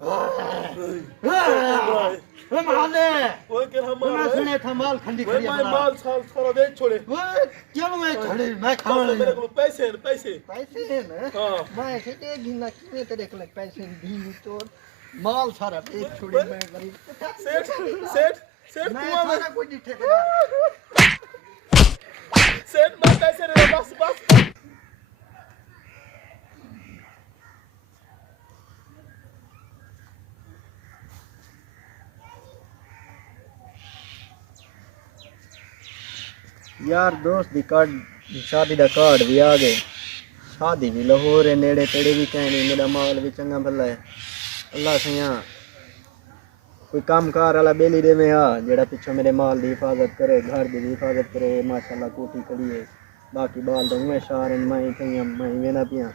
ਓਏ ਮਾਲੇ ਓਏ ਕਿਹੜਾ ਮੈਂ ਮਾਲ ਸੁਣੇ ਥਾ ਮਾਲ ਖੰਡੀ ਓਏ ਖੜੀ ਮੈਂ ਆਪਣਾ ਮਾਲ ਸਾਲ ਸਾਰਾ ਵੇਚ ਛੋੜੇ ਓਏ ਕਿਉਂ ਮੈਂ ਖੜੀ ਮੈਂ ਬਸ ਖਾਣ ਮੇਰੇ ਕੋਲ ਪੈਸੇ ਨੇ ਪੈਸੇ ਪੈਸੇ ਨੇ ਹਾਂ ਮੈਂ ਸਿੱਧੇ ਗਿਨਾ ਕਿਵੇਂ ਤੇਰੇ ਕੋਲ ਪੈਸੇ ਦੀ ਤੋੜ ਮਾਲ ਸਾਰਾ ਵੇਚ ਛੋੜੀ ਮੈਂ ਗਰੀਬ ਸੇਠ ਸੇਠ ਸੇਠ ਮੈਂ ਤੂੰ ਆ ਸਾਰਾ ਕੁਝ ਦਿੱਤੇ ਤੇਰਾ ਸੇਠ ਮੈਂ ਪੈਸੇ ਦੇ ਦੇ, ਬਸ ਬਸ ਯਾਰ ਦੋਸਤ ਦੀ ਕਾਰਡ ਸ਼ਾਦੀ ਦਾ ਕਾਰਡ ਵੀ ਆ ਗਏ। ਸ਼ਾਦੀ ਵੀ ਲਾਹੌਰ ਹੈ, ਨੇੜੇ ਤੇੜੇ ਵੀ ਕਹਿਣੀ, ਮੇਰਾ ਮਾਲ ਵੀ ਚੰਗਾ ਭਲਾ ਹੈ। ਅੱਲਾ ਸਿਆਂ, ਕੋਈ ਕੰਮ ਕਾਰ ਵਾਲਾ ਬੇਲੀ ਦੇਵੇਂ ਆ, ਜਿਹੜਾ ਪਿੱਛੋਂ ਮੇਰੇ ਮਾਲ ਦੀ ਹਿਫਾਜ਼ਤ ਕਰੇ, ਘਰ ਦੀ ਵੀ ਹਿਫਾਜ਼ਤ ਕਰੇ, ਮਾਸ਼ਾਅੱਲਾ ਕੋਠੀ ਖੜੀ ਹੈ ਬਾਕੀ ਬਾਲ ਦਾ ਮੈਂ ਸ਼ਾਰ ਮੈਂ ਹੀ ਪਈਆਂ, ਮੈਂ ਵੇਨਾ ਪਿਆ।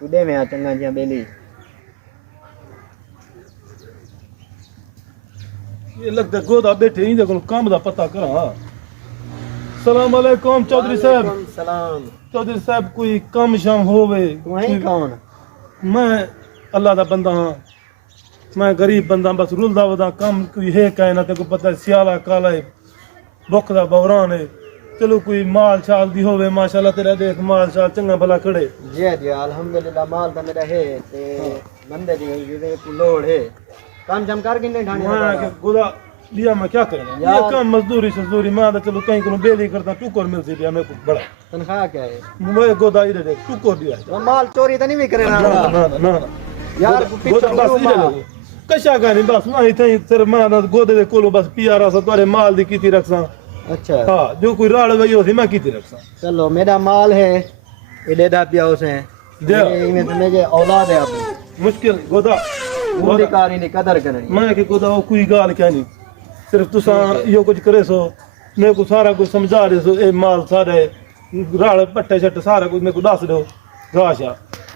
ਤੂੰ ਦੇਵੇਂ ਆ ਚੰਗਾ ਜਿਹਾ ਬੇਲੀ। ਇਹ ਲੱਗਦਾ ਗੋਦਾ ਬੈਠੇ, ਇਹਦੇ ਕੋਲ ਕੰਮ ਦਾ ਪਤਾ ਕਰਾਂ। ਸਲਾਮ ਅਲੈਕੁਮ ਚੌਧਰੀ ਸਾਹਿਬ ਸਲਾਮ ਚੌਧਰੀ ਸਾਹਿਬ ਕੋਈ ਕੰਮ ਸ਼ਾਮ ਹੋਵੇ ਤੂੰ ਹੈ ਕੌਣ ਮੈਂ ਅੱਲਾ ਦਾ ਬੰਦਾ ਹਾਂ ਮੈਂ ਗਰੀਬ ਬੰਦਾ ਬਸ ਰੁਲਦਾ ਵਦਾ ਕੰਮ ਕੋਈ ਹੈ ਕਾਇਨਾ ਤੇ ਕੋਈ ਪਤਾ ਸਿਆਲਾ ਕਾਲਾ ਹੈ ਭੁੱਖ ਦਾ ਬਵਰਾਨ ਹੈ ਚਲੋ ਕੋਈ ਮਾਲ ਛਾਲ ਦੀ ਹੋਵੇ ਮਾਸ਼ਾਅੱਲਾ ਤੇਰਾ ਦੇਖ ਮਾਲ ਛਾਲ ਚੰਗਾ ਭਲਾ ਖੜੇ ਜੀ ਜੀ ਅਲਹਮਦੁਲਿਲਾ ਮਾਲ ਤਾਂ ਮੇਰਾ ਹੈ ਤੇ ਬੰਦੇ ਦੀ ਜਿਹਦੇ ਕੋ ਲੋੜ ਹੈ ਕੰਮ ਜਮ ਕਰ ਕਿੰਨੇ ਢਾਣੇ ਮੈਂ ਕਿ ਗੁਦਾ लिया मैं क्या करना ये काम मजदूरी शजदूरी मैं तो चलो कहीं को बेली करता टुकर मिल सी दिया मेरे को बड़ा। तनख्वाह क्या है? मैं गोदा इधर देख टुकर दिया माल चोरी तो नहीं भी करे ना। ना ना ना ना। ना यार गोदा- कशा का नहीं बस मैं इथे सिर मैं गोदे दे कोलो बस पिया रहा सा तुम्हारे माल दी कीती रखसा। अच्छा। हाँ जो कोई राड़ वही होती मैं कीती रखसा। चलो मेरा माल है। ये दे दा पिया उसे दे। ये इन्हें तो मेरे औलाद है अपनी। मुश्किल गोदा। उनकी कारी नहीं कदर करनी। मैं कि गोदा कोई गाल क्या नहीं ਸਿਰਫ ਤੁਸੀਂ ਇਹੋ ਕੁਝ ਕਰੇ ਸੋ ਮੇਰੇ ਕੋ ਸਾਰਾ ਕੁਝ ਸਮਝਾ ਦੇ ਸੋ ਇਹ ਮਾਲ ਸਾਰੇ ਰਾਲ ਪੱਟੇ ਛੱਟ ਸਾਰਾ ਕੁਝ ਮੇਰੇ ਕੋ ਦੱਸ ਦਿਓ। ਗਾਸ਼ਾ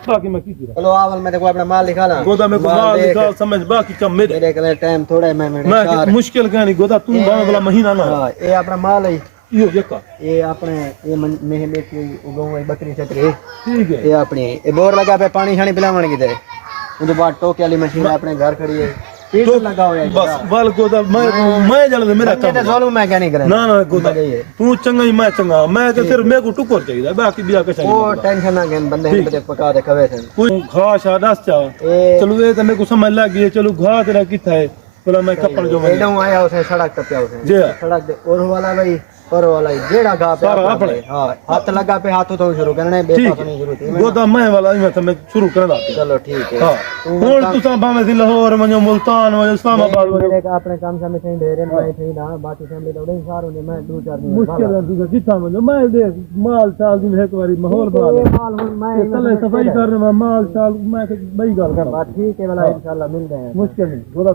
ਬਾਕੀ ਮੈਂ ਕੀ ਕਰਾਂ? ਚਲੋ ਆਵਲ ਮੇਰੇ ਕੋ ਆਪਣਾ ਮਾਲ ਲਿਖਾ ਲਾ। ਗੋਦਾ ਮੇਰੇ ਕੋ ਮਾਲ ਲਿਖਾ ਸਮਝ ਬਾਕੀ ਕੰਮ ਮੇਰੇ। ਮੇਰੇ ਕੋਲ ਟਾਈਮ ਥੋੜਾ ਮੈਂ ਮੇਰੇ ਮੈਂ ਮੁਸ਼ਕਿਲ ਕਹਾਣੀ ਗੋਦਾ ਤੂੰ ਬਾਹਰ ਵਾਲਾ ਮਹੀਨਾ ਨਾ ਹਾਂ ਇਹ ਆਪਣਾ ਮਾਲ ਹੈ ਇਹੋ ਜੱਕਾ ਇਹ ਆਪਣੇ ਇਹ ਮਹਿਲ ਕੇ ਉਗਾਉਂ ਹੈ ਬੱਕਰੀ ਛਤਰੀ ਠੀਕ ਹੈ। ਇਹ ਆਪਣੇ ਇਹ ਬੋਰ ਲਗਾ ਪੇ ਪਾਣੀ ਛਾਣੀ ਪਿਲਾਵਣ ਕਿਧਰੇ ਉਹਦੇ ਬਾਅਦ ਟੋਕੇ ਵਾਲੀ ਮਸ਼ੀਨ ਆਪਣੇ ਘਰ ਖੜੀ ਹੈ। ਪੀੜ ਲੱਗਾ ਹੋਇਆ ਬਸ ਬਲ ਕੋਦਾ ਮੈਂ ਮੈਂ ਜਾਣਦਾ ਮੇਰਾ ਕੰਮ ਤੇ ਜ਼ੁਲਮ ਮੈਂ ਕਹਿ ਨਹੀਂ ਕਰਾਂ ਨਾ ਨਾ ਕੋਦਾ ਤੂੰ ਚੰਗਾ ਹੀ ਮੈਂ ਚੰਗਾ। ਮੈਂ ਤੇ ਫਿਰ ਮੇਰੇ ਕੋ ਚਾਹੀਦਾ ਬਾਕੀ ਬਿਆ ਚਲੋ ਇਹ ਤੇ ਮੇਰੇ ਸਮਝ ਲੱਗ ਗਈ ਚਲੋ ਘਾ ਤੇਰਾ ਕਿੱਥਾ ਹੈ? પેલા મેં કપડ જો એડો આયા છે સડક તપ્યા છે જે સડક દે ઓર વાલા ભાઈ ઓર વાલા જેડા ગા પે આપણે હા હાથ લગા પે હાથો તો શરૂ કરને બે પાસની જરૂર છે ગોદા મેં વાલા મેં તમે શરૂ કરना ચલો ઠીક હે હા હું તુસા ભામે થી લાહોર મજો મુલતાન મજો ઇસ્લામાબાદ મજો આપણે કામ સામે થઈ ડેરે માં થઈ ના બાકી ફેમિલી તો ઉડી સારું ને મેં દો ચાર દિન મુશ્કેલ હે તુસા જીતા મજો મેં દે માલ સાલ દી એક વારી માહોલ બના માલ હું મેં તલે સફાઈ કરને માલ સાલ મેં બઈ ગાલ કર ठीक है वाला इंशाल्लाह मिल गए मुश्किल नहीं गोदा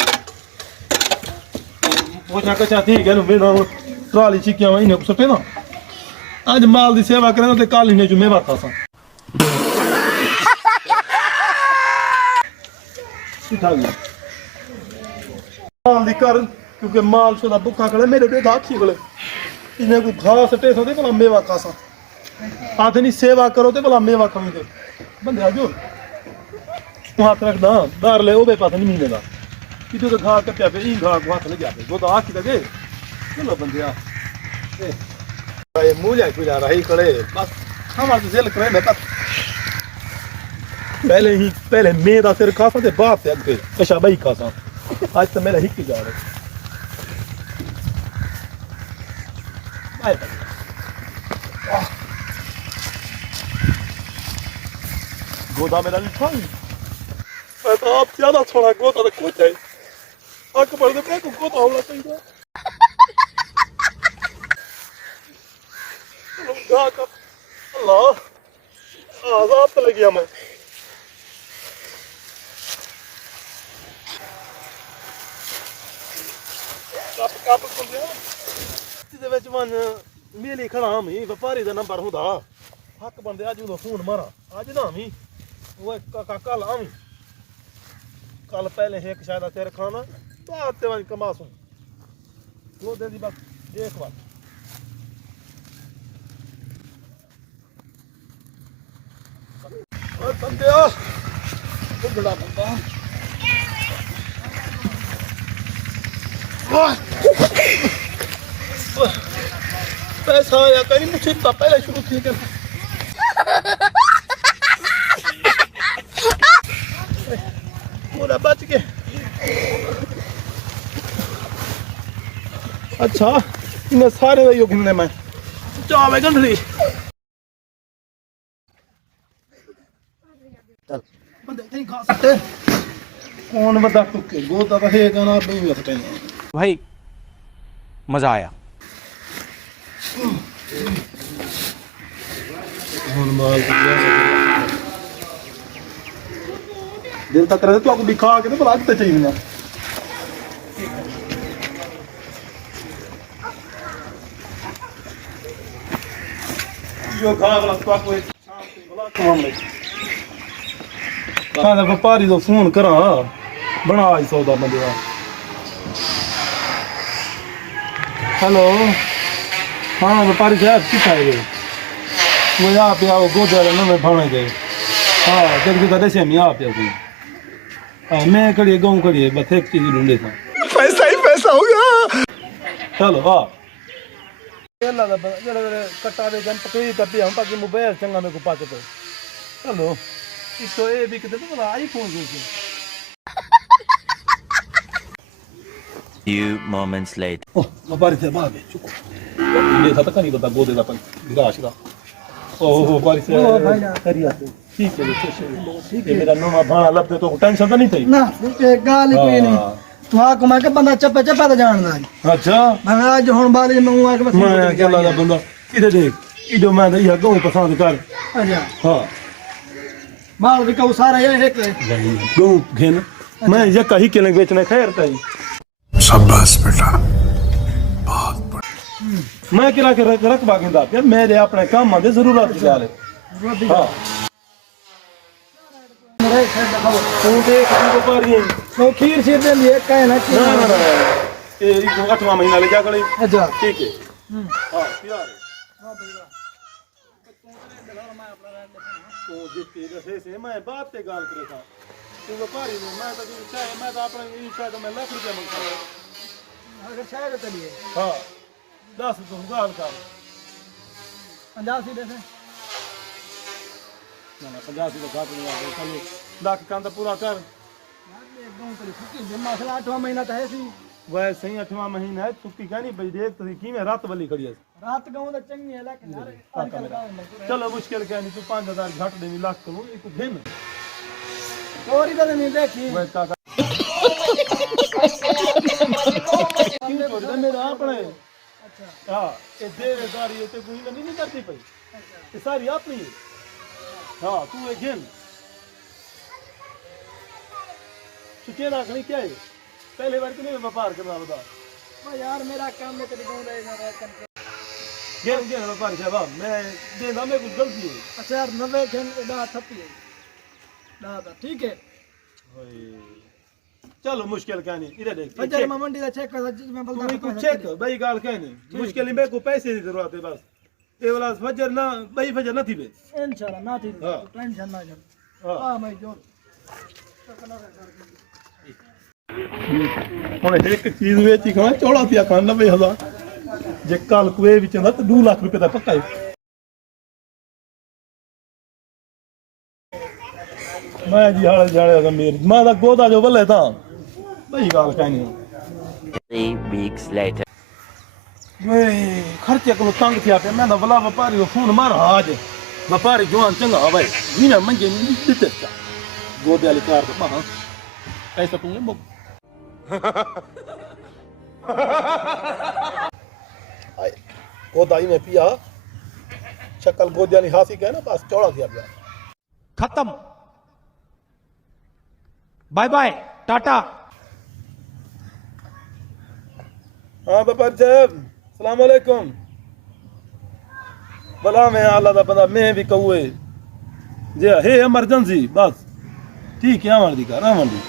ਪੋਚਾ ਕਚਾ ਠੀਕ ਹੈ ਨੂੰ ਮੇਰਾ ਟਰਾਲੀ ਚਿੱਕਿਆ ਵਾ ਇਹਨੇ ਕੋ ਸੱਟੇ ਨਾ? ਅੱਜ ਮਾਲ ਦੀ ਸੇਵਾ ਕਰਾਂ ਤੇ ਕੱਲ ਇਹਨੇ ਮਾਲ ਦੀ ਕਰ ਕਿਉਂਕਿ ਭੁੱਖਾ ਖੜੇ, ਮੇਰੇ ਤੇ ਦਾਖੀ ਕੋਲੇ। ਇਹਨੇ ਕੋਈ ਘਾਸ ਸੱਟੇ ਸੋਦੇ ਭਲਾ ਮੇਵਾ ਕਾਸਾ ਆਖ ਸੇਵਾ ਕਰੋ ਤੇ ਭਲਾ ਮੇਵਾ ਖਾਵੀਂ ਬੰਦੇ ਆਜੋ ਤੂੰ ਹੱਥ ਰੱਖਦਾ ਬਾਹਰ ਲੈ, ਉਹਦੇ ਪਤਾ ਨਹੀਂ ਮਹੀਨੇ ਦਾ किथे तो घाट कटिया पे ई घाट घाट लग जाते वो तो आ की लगे चलो बंदिया ये मुझे पूजा रही करे बस हमारे जेल करे ना तक पहले ही पहले मेरा सिर खा सकते बाप से अगते कशा भाई खा सा आज तो मेरा हिक जा रहा है गोदा मेरा लिखा है तो आप ज्यादा थोड़ा गोदा तो कुछ है akbar de pek ਲੱਗਿਆ ਵਪਾਰੀ ਦਾ ਨੰਬਰ ਹੁੰਦਾ। ਹੱਕ ਬੰਦੇ, ਅੱਜ ਉਹਦਾ ਮਾਰਾ। ਅੱਜ ਨਾ ਮੀ, ਉਹ ਕਾਕਾ ਲਾਵੀ ਕੱਲ ਪਹਿਲੇ ਇੱਕ ਸ਼ਾਇਦ ਤੇਰੇ ਖਾਣਾ ਬਾਅਦ ਤੇ ਵੰਜ ਕਮਾਸੂ ਦੋ ਦਿਨ ਦੀ ਬਸ ਓਏ ਬੰਦਿਆ ਬੁੱਢੜਾ ਬੰਦਾ। ਓਏ। ਪੈਸਾ ਆਇਆ ਕਰੀ ਮੁਝੇ ਤਾਂ ਪਹਿਲੇ ਸ਼ੁਰੂ ਕੀ ਕਰਨਾ ਅੱਛਾ ਇਹਨੇ ਸਾਰੇ ਦਾ ਯੋਗ ਨੇ ਮੈਂ। ਚਾਵੇ ਗੰਢੜੀ ਬੰਦੇ ਤੇ ਖਾ ਸਕਦੇ। ਕੌਣ ਬੰਦਾ ਟੁੱਕੇ ਗੋਦਾ ਤਾਂ ਹੈ ਗਾਣਾ ਨਹੀਂ ਲੱਗਦੇ ਭਾਈ ਮਜ਼ਾ ਆਇਆ। ਹੁਣ ਮਾਲ ਦਿਲ ਤਾਂ ਕਰਦਾ ਤੂੰ ਆਪਕੋ ਦਿਖਾ ਕੇ ਤੇ ਬਲਾਕ ਤੇ ਚਾਹੀਦਾ ਜੋ ਖਾਣ ਵਪਾਰੀ ਤੋਂ ਫੋਨ ਕਰਾ। ਬਣਾ ਹੀ ਸੌਦਾ ਬੰਦੇ ਦਾ। ਹੈਲੋ। ਹਾਂ ਵਪਾਰੀ ਸਾਹਿਬ ਕਿੱਥੇ ਆਏ ਉਹ ਆ ਪਿਆ ਉਹ ਗੋਦਿਆ ਦੇ ਨਵੇਂ ਭਾਣੇ ਗਏ ਹਾਂ ਜਦ ਕਿ ਤੁਹਾਡੇ ਸੇਮੀ ਆ ਪਿਆ ਸੀ ਹਾਂ ਮੈਂ ਕੜੀ ਗਾਉਂ ਕੜੀ ਬਥੇ ਚੀਜ਼ ਢੂੰਡੇ ਸਾਂ। ਪੈਸਾ ਹੀ ਪੈਸਾ ਹੋ ਗਿਆ। ਚਲੋ ਆ ಎಲ್ಲ ಕಟ್ಟಾದ ಗಂಟು ತಪ್ಪಿ few moments late ਤੁਹਾ ਕੋ ਮੈਂ ਕਿ ਬੰਦਾ ਚੱਪੇ ਚੱਪੇ ਤਾਂ ਜਾਣਦਾ ਜੀ ਅੱਛਾ। ਮੈਂ ਅੱਜ ਹੁਣ ਬਾਅਦ ਮੈਂ ਆ ਕੇ ਬਸ ਮੈਂ ਕਹਿੰਦਾ ਦਾ ਬੰਦਾ। ਇਹਦੇ ਦੇਖ ਇਹਦੋਂ ਮੈਂ ਦਈ ਹੱਗੋਂ ਪਸੰਦ ਕਰ। ਅੱਛਾ। ਹਾਂ। ਮਾਲ ਵੀ ਕਉ ਸਾਰਾ ਇਹ ਇੱਕ। ਨਹੀਂ ਘੇਨ? ਮੈਂ ਇਹ ਕਹੀ ਕਿਨੇ ਵੇਚਣਾ ਖੈਰ ਤਾਈ ਸ਼ਾਬਾਸ਼ ਬੇਟਾ। ਬਹੁਤ ਮੈਂ ਕਿਹਾ ਕਿ ਰਕਬਾ ਕਹਿੰਦਾ ਮੇਰੇ ਆਪਣੇ ਕੰਮਾਂ ਦੇ ਜ਼ਰੂਰਤ ਚਾਲੇ ਹਾਂ। ਖਾਓ ਤੂੰ ਤੇ ਕਿੰਨੀ ਕੋ ਪਾਰੀ ਹੈ ਉਹ ਖੀਰ ਸਿਰ ਦੇ ਲਈ ਇੱਕ ਹੈ ਨਾ ਨਾ ਨਾ ਨਾ ਇਹ ਇਹ ਅੱਠਵਾਂ ਮਹੀਨਾ ਲੈ ਜਾ ਕਲੀ। ਅੱਛਾ। ਠੀਕ ਹੈ। ਹਾਂ। ਪਿਆਰ ਤੂੰ ਜਿੱਤੀ ਦਸੇ ਸੇ ਮੈਂ ਬਾਤ ਤੇ ਗੱਲ ਕਰੇ ਥਾ ਤੂੰ ਵਪਾਰੀ ਨੂੰ ਮੈਂ ਤਾਂ ਤੂੰ ਚਾਹੇ ਮੈਂ ਤਾਂ ਆਪਣੇ ਇਹ ਸ਼ਾਇਦ ਮੈਂ ਲੱਖ ਰੁਪਏ ਮੰਗਦਾ ਅਗਰ ਸ਼ਹਿਰ ਤੇ ਲਈ ਹਾਂ। ਦੱਸ ਤੂੰ ਗੱਲ ਕਰ। 50 ਸੀ ਦੇ ਸੇ ਨਾ ਨਾ 50 ਸੀ ਦਾ ਘਾਟ ਨਹੀਂ ਆ ਚਲੋ। ਲੱਖ ਕੰਦ ਪੂਰਾ ਕਰ। ਗਾਉਂ ਤੇ ਸੁੱਕੀ ਜੇ ਮਸਲਾ 8ਵਾਂ ਮਹੀਨਾ ਤਾਂ ਹੈ ਸੀ ਵੈ ਸਹੀ 8ਵਾਂ ਮਹੀਨਾ ਹੈ ਤੁੱਕੀ ਕਹਿਣੀ ਬਈ ਦੇਖ ਤੁਸੀਂ ਕਿਵੇਂ ਰੱਤ ਵੱਲੀ ਖੜੀ ਹੈ। ਰਾਤ ਗਾਉਂ ਦਾ ਚੰਗੀ ਹੈ ਗਾਉਂ ਦਾ ਚਲੋ ਮੁਸ਼ਕਿਲ ਕਹਿਣੀ ਤੂੰ 5000 ਘੱਟ ਦੇਵੀਂ ਲੱਖ ਨੂੰ ਇੱਕ ਦਿਨ ਚੋਰੀ ਤਾਂ ਨਹੀਂ ਦੇਖੀ। ਵੈ ਕਿਉਂ ਚੋਰੀ ਮੇਰਾ ਆਪਣੇ? ਅੱਛਾ ਹਾਂ ਇਹ ਦੇਵੇਦਾਰੀ ਤੇ ਕੋਈ ਨਹੀਂ ਨਹੀਂ ਕਰਦੀ ਪਈ। ਇਹ ਸਾਰੀ ਆਪਣੀ ਹੈ। ਹਾਂ ਤੂੰ ਇਹ ਗਿਣ छुट्टियाँ रखने क्या है पहले बार के लिए व्यापार करना बता मैं यार मेरा काम में तेरी गाँव रहेगा गेहूँ गेहूँ व्यापार साहब मैं देना में कुछ गलती है अच्छा यार नब्बे घन ना थप्पी है ना था ठीक है चलो मुश्किल कहनी इधर देख अच्छा मैं मंडी का चेक कर मैं बोलता हूं कुछ चेक भाई गाल कहनी मुश्किल में को पैसे की जरूरत है बस ये वाला फजर ना भाई फजर ना थी बे इंशाल्लाह ना थी टेंशन ना जब हां मैं जो ਹੁਣ ਇੱਕ ਚੀਜ਼ ਵਿੱਚ ਹੀ ਖਾਣਾ ਚੌੜਾ ਪਿਆ ਖਾਣ 90000 ਜੇ ਕੱਲ ਕੁਏ ਵਿੱਚ ਹੁੰਦਾ ਤਾਂ 2 ਲੱਖ ਰੁਪਏ ਦਾ ਪੱਕਾ ਹੈ। ਮੈਂ ਜੀ ਹਾਲ ਜਾਣਿਆ ਤਾਂ ਮੇਰ ਮੈਂ ਤਾਂ ਗੋਦਾ ਜੋ ਬੱਲੇ ਤਾਂ ਬਈ ਗੱਲ ਕਹਿਣੀ Three weeks later. ਵੇ ਖਰਚੇ ਕੋਲ ਤੰਗ ਥਿਆ ਪਿਆ। ਮੈਂ ਤਾਂ ਬਲਾ ਵਪਾਰੀ ਨੂੰ ਫੋਨ ਮਾਰ ਆਜ ਵਪਾਰੀ ਜਵਾਨ ਚੰਗਾ ਵੇ ਜਿਵੇਂ ਮੰਗੇ ਨਹੀਂ ਦਿੱਤੇ ਤਾ ਗੋਦੇ ਵਾਲੀ ਕਾਰ ਤੋਂ ਪਾਣਾ ਪੈਸਾ ਤੂੰ ਨਹੀਂ आए गोदाई में पिया शक्ल गोद यानी हाथी का है ना बस चौड़ा किया गया खत्म बाय बाय टाटा हाँ बपर साहब सलाम अलैकुम भला मैं आला दा बंदा मैं भी कहूए जे हे एमरजेंसी बस ठीक है आवन दी कर आवन दी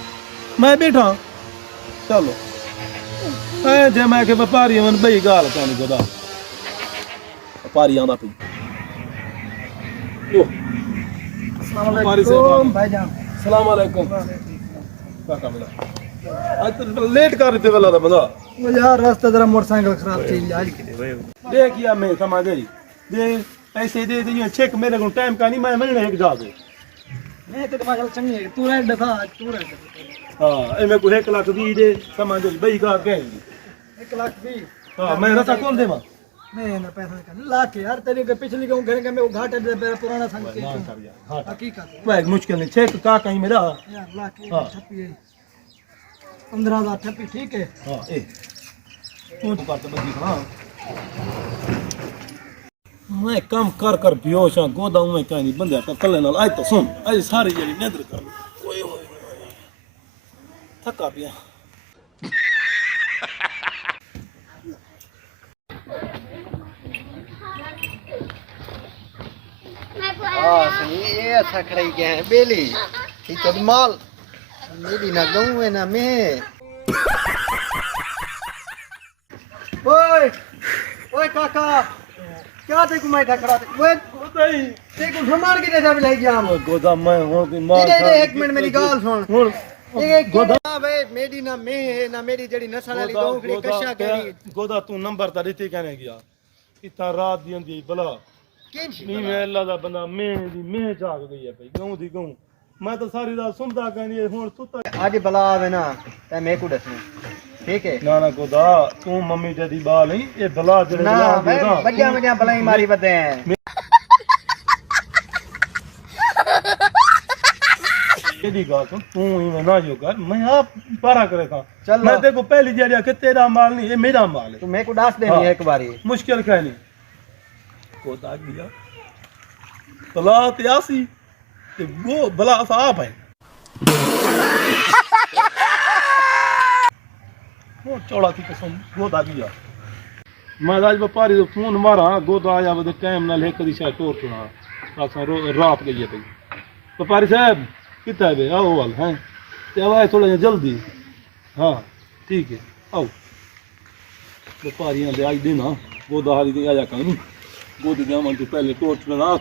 मैं बैठा ਚਲੋ। ਐ ਜੇ ਮੈਂ ਕਿ ਵਪਾਰੀ ਮਨ ਭਈ ਗਾਲ ਤਾਂ ਨਹੀਂ ਗਦਾ। ਵਪਾਰੀ ਆਂਦਾ ਪਈ ਲੋ ਵਪਾਰੀ ਸਾਹਿਬ ਭਾਈ ਜਾਨ ਸਲਾਮ ਅਲੈਕੁਮ। ਕਾਕਾ ਮਿਲਾ ਅੱਜ ਤਾਂ ਲੇਟ ਕਰ ਦਿੱਤੇ ਵਾਲਾ ਦਾ ਬੰਦਾ। ਉਹ ਯਾਰ ਰਸਤਾ ਜਰਾ ਮੋਟਰਸਾਈਕਲ ਖਰਾਬ ਚੀਜ਼ ਅੱਜ ਕਿਤੇ ਵੇ ਦੇਖ ਯਾ ਮੈਂ ਸਮਝ ਗਈ ਦੇ ਪੈਸੇ ਦੇ ਦੇ ਚੈੱਕ ਮੇਰੇ ਕੋਲ ਟਾਈਮ ਕਾ ਨਹੀਂ ਮੈਂ ਮੰਨਣਾ ਇੱਕ ਜਾ ਦੇ ਮੈਂ ਤੇ ਤਮਾਸ਼ਾ ਚੰਗੀ ਹੈ ਤੂੰ ਰਹਿ ਦਫਾ ਤੂੰ ਰਹਿ ਹਾਂ ਐਵੇਂ ਕੋਈ 1 ਲੱਖ 20 ਦੇ ਸਮਾਂ ਜੋ ਬਈ ਕਾ ਕੇ 1 ਲੱਖ 20 ਹਾਂ ਮੈਂ ਨਾ ਸਕੋਂ ਦੇਵਾਂ ਮੈਂ ਨਾ ਪੈਸਾ ਕਰ ਲੱਖ ਯਾਰ ਤੇਰੇ ਕੇ ਪਿਛਲੀ ਗਉਂ ਘਰ ਕੇ ਮੈਂ ਉਹ ਘਾਟ ਦੇ ਮੇਰਾ ਪੁਰਾਣਾ ਸੰਗ ਕੇ ਹਾਂ ਹਕੀਕਤ ਮੈਂ ਮੁਸ਼ਕਿਲ ਨਹੀਂ ਛੇ ਕਾ ਕਹੀਂ ਮੇਰਾ। ਯਾਰ ਲੱਖ ਛੱਪੀ 15000 ਛੱਪੀ ਠੀਕ ਹੈ। ਹਾਂ ਇਹ। ਤੂੰ ਕਰ ਤੇ ਬੱਜੀ ਖਣਾ ਮੈਂ ਕੰਮ ਕਰ ਕਰ ਬਿਓਸ਼ ਆ ਗੋਦਾਂ ਮੈਂ ਕਹਿੰਦੀ ਬੰਦਿਆ ਕਰ ਤੱਲੇ ਨਾਲ। ਅੱਜ ਸੁਣ ਅੱਜ ਸਾਰੀ ਜਿਹੜੀ ਨਦਰ ਕਰ थका पिया हाँ ये अच्छा खड़ाई के हैं बेली। ठीक तो माल। मेरी ना गऊं है ना मैं। ओए ओए काका क्या देखो मैं खड़ा ओए नहीं देखो सामान के जैसा भी ले गया हम। गोदा मैं हूँ कि मार एक मिनट मेरी गाल सुन। ગોદા ભાઈ મેડીના મે હે ના મેડી જેડી નસાલાલી ડોંગરી કશા કરી ગોદા તું નંબર તા રીતી કને ਰਾਤ ਦੀ ਹੁੰਦੀ ਬਲਾ ਨਹੀਂ ਮੈਂ ਅੱਲਾ ਬੰਦਾ ਮੈਂ ਦੀ ਸਾਰੀ ਰਾਤ ਸੁਣਦਾ ਕਹਿੰਦੀ ਅੱਜ ਬਲਾ ਆਵੇ ਨਾ ਮੈਂ ਕੋ ਠੀਕ ਹੈ? ਨਾ ਨਾ ਗੋਦਾ ਤੂੰ ਮੰਮੀ ਬਲਾਈ ਮਾਰੀ मारी बदे हैं ਇਹਦੀ ਗੱਲ ਸੁਣ ਤੂੰ ਹੀ ਨਾ ਜੋ ਕਰ ਮੈਂ ਆਪ ਪਾਰਾ ਕਰੇ ਤਾਂ ਚੱਲ ਮੈਂ ਨਾ। ਤੇ ਕੋ ਪਹਿਲੀ ਜਿਹੜੀ ਕਿ ਤੇਰਾ ਮਾਲ ਨਹੀਂ ਇਹ ਮੇਰਾ ਮਾਲ ਹੈ तू मैं को डास देनी हाँ। एक बारी ਮੁਸ਼ਕਿਲ ਕਾ ਨਹੀਂ ਗੋਦਾ ਗਿਆ ਬਲਾ ਤੇ ਆਸੀ ਤੇ ਉਹ ਬਲਾ ਸਾਫ ਹੈ ਉਹ ਚੌੜਾ ਕੀ ਕਸਮ ਗੋਦਾ ਗਿਆ ਮੈਂ ਅੱਜ ਵਪਾਰੀ ਨੂੰ ਫੋਨ ਮਾਰਾਂ ਗੋਦਾ ਆਇਆ ਬਦੇ ਟਾਈਮ ਨਾਲ ਇੱਕ ਦੀ ਸ਼ਾ ਟੋਰ ਸੁਣਾ ਆਸਾਂ ਰਾਤ ਗਈ ਹੈ ਭਈ ਵਪਾਰੀ ਸਾਹਿਬ ਕਿੱਥੇ ਹੈ ਬੇ ਆਓ ਵਾਲ ਹੈ ਤੇ ਆਵਾਜ਼ ਥੋੜਾ ਜਿਹਾ ਜਲਦੀ ਹਾਂ ਠੀਕ ਹੈ ਆਓ ਵਪਾਰੀਆਂ ਦੇ ਅੱਜ ਦੇ ਨਾ ਗੋਦਾ ਹਾਲੀ ਦੇ ਆਇਆ ਕਾਨੂੰ ਗੋਦੇ ਦੇ ਆਵਾਂ ਤੋਂ ਪਹਿਲੇ ਟੋਰਚ ਬਣਾ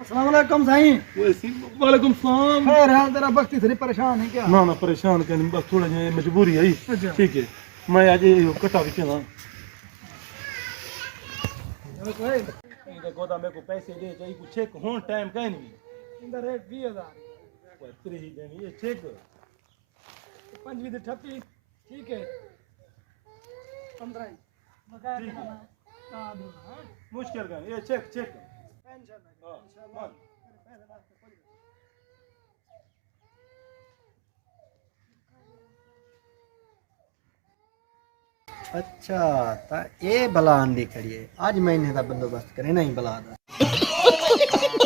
अस्सलाम वालेकुम साईं वैसी वालेकुम सलाम खैर हाल तेरा बख्ती थोड़ी परेशान है क्या ना ना परेशान करनी बस थोड़ा जिहा मजबूरी है अच्छा। ठीक है मैं आज ये कटा भी चला गोदा मेरे को पैसे दे चाहिए कुछ चेक होन टाइम का नहीं इंदा रेट 20000 कोई तेरे ही देनी ये चेक पंजवी दी ठप्पी ठीक है 15 बकाया ठीक है। हां दूंगा हाँ? मुश्किल का नहीं, ये चेक चेक टेंशन ना हाँ, मान। अच्छा ता ये बला आंदी खड़ी है आज मैं इन्हें दा बंदोबस्त करे नहीं बला दा माले ओए के हम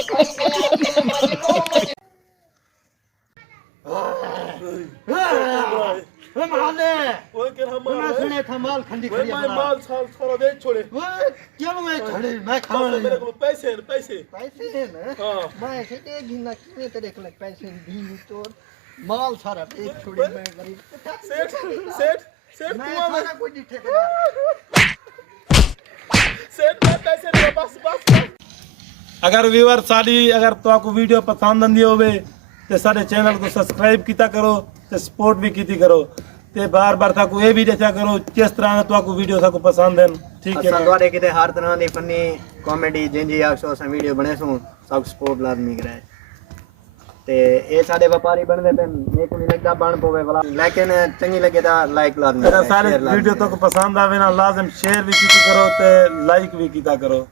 मैं सुने था माल खंडी मैं खड़ी है मैं माल साल सारा दे छोड़े ओए, क्यों मैं खड़ी मैं खा बस रही मेरे हूँ। को पैसे हैं, पैसे पैसे है ना हाँ मैं ऐसे दे दी ना कितने तेरे को पैसे दी तो माल सारा एक छोड़ी मैं गरीब सेठ सेठ सेठ मैं तू आ सारा कुछ नहीं ठेकेदार सेठ मैं पैसे दे बस बस ਅਗਰ ਵੀਵਰ ਸਾਡੀ ਅਗਰ ਤੁਹਾਨੂੰ ਵੀਡੀਓ ਪਸੰਦ ਆਂਦੀ ਹੋਵੇ ਤੇ ਸਾਡੇ ਚੈਨਲ ਨੂੰ ਸਬਸਕ੍ਰਾਈਬ ਕੀਤਾ ਕਰੋ ਤੇ ਸਪੋਰਟ ਵੀ ਕੀਤੀ ਕਰੋ। ਤੇ ਬਾਰ-ਬਾਰ ਤੁਹਾਨੂੰ ਇਹ ਵੀ ਦੱਸਿਆ ਕਰੋ ਕਿਸ ਤਰ੍ਹਾਂ ਤੁਹਾਨੂੰ ਵੀਡੀਓ ਤੁਹਾਨੂੰ ਪਸੰਦ ਹਨ। ਠੀਕ ਹੈ। ਅਸਾਂ ਤੁਹਾਡੇ ਕਿਤੇ ਹਰ ਤਰ੍ਹਾਂ ਦੀ ਫਨੀ ਕਾਮੇਡੀ ਜਿੰਜੀ ਆਖੋ ਅਸਾਂ ਵੀਡੀਓ ਬਣੇ ਸੋ ਸਭ ਸਪੋਰਟ ਲਾਜ਼ਮੀ ਕਰਾਏ। ਤੇ ਇਹ ਸਾਡੇ ਵਪਾਰੀ ਬਣਦੇ ਮੇਰੇ ਕੋਲ ਨਹੀਂ ਲੱਗਦਾ ਬਣ ਪਵੇ ਵਾਲਾ ਲੇਕਿਨ ਚੰਗੀ ਲੱਗੇ ਤਾਂ ਲਾਈਕ ਲਾਜ਼ਮੀ ਕਰਾਏ, ਸਾਰੇ ਵੀਡੀਓ। ਤੁਹਾਨੂੰ ਪਸੰਦ ਆਵੇ ਨਾ ਲਾਜ਼ਮ ਸ਼ੇਅਰ ਵੀ ਕੀਤੀ ਕਰੋ ਤੇ ਲਾਈਕ ਵੀ ਕੀਤਾ ਕਰੋ।